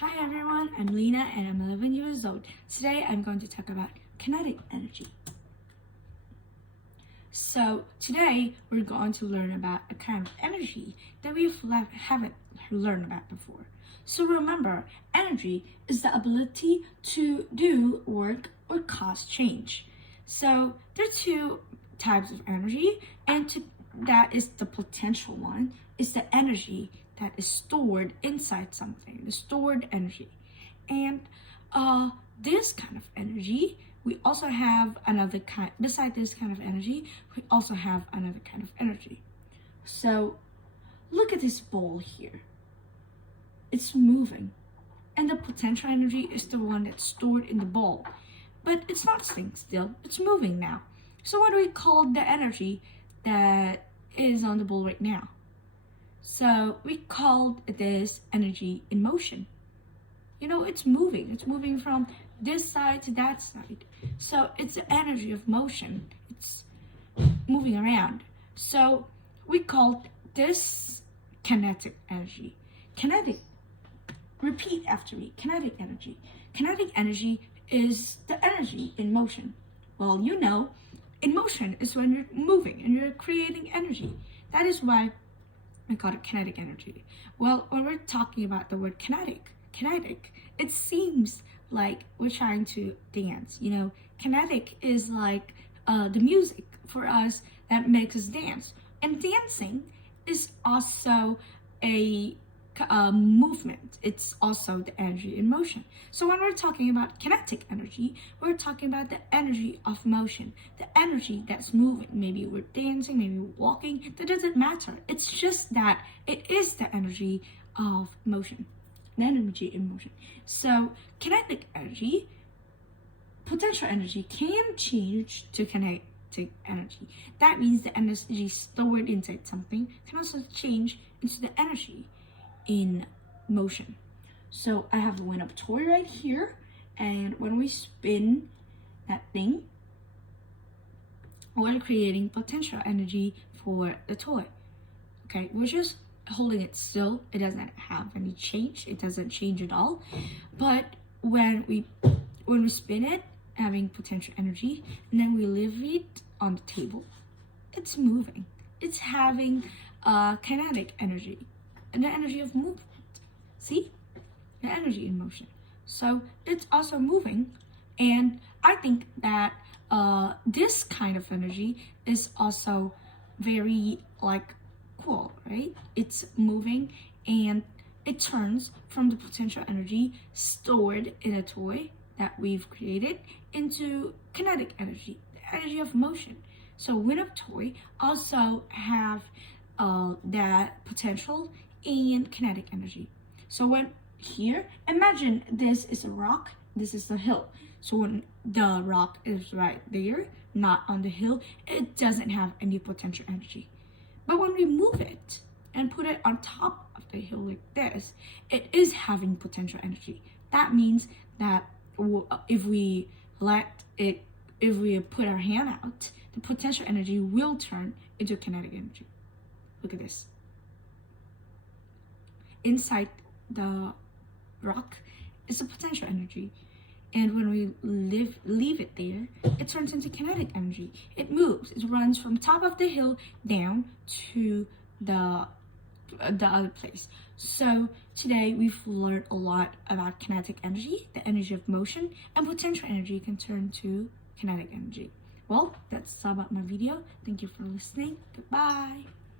Hi everyone, I'm Lena and I'm 11 years old. Today I'm going to talk about kinetic energy. So today we're going to learn about a kind of energy that we haven't learned about before. So remember, energy is the ability to do work or cause change. So there are two types of energy, and that is the potential one, is the energy that is stored inside something, the stored energy. And this kind of energy, we also have another kind, beside this kind of energy, we also have another kind of energy. So look at this ball here. It's moving. And the potential energy is the one that's stored in the ball. But it's not staying still, it's moving now. So what do we call the energy that is on the ball right now? So we called this energy in motion. You know, it's moving from this side to that side. So it's the energy of motion. It's moving around. So we called this kinetic energy. Kinetic, repeat after me, kinetic energy. Kinetic energy is the energy in motion. Well, you know, in motion is when you're moving and you're creating energy. That is why I call it kinetic energy. Well, when we're talking about the word kinetic, it seems like we're trying to dance. You know, kinetic is like the music for us that makes us dance. And dancing is also a movement. It's also the energy in motion. So when we're talking about kinetic energy, we're talking about the energy of motion, the energy that's moving. Maybe we're dancing, maybe we're walking. That doesn't matter. It's just that it is the energy of motion, the energy in motion. So kinetic energy, potential energy can change to kinetic energy. That means the energy stored inside something can also change into the energy in motion. So I have a wind-up toy right here, and when we spin that thing, we're creating potential energy for the toy. Okay, we're just holding it still. It doesn't have any change. It doesn't change at all. But when we spin it, having potential energy, and then we leave it on the table, it's moving. It's having kinetic energy. And the energy of movement. See? The energy in motion. So it's also moving. And I think that this kind of energy is also very cool, right? It's moving and it turns from the potential energy stored in a toy that we've created into kinetic energy, the energy of motion. So wind-up toy also have that potential and kinetic energy. So when here, imagine this is a rock, this is a hill. So when the rock is right there, not on the hill, it doesn't have any potential energy. But when we move it and put it on top of the hill like this, it is having potential energy. That means that if we put our hand out, the potential energy will turn into kinetic energy. Look at this. Inside the rock is a potential energy, and when we leave it there, it turns into kinetic energy. It moves. It runs from top of the hill down to the other place. So today we've learned a lot about kinetic energy, the energy of motion, and potential energy can turn to kinetic energy. Well, that's all about my video. Thank you for listening. Goodbye.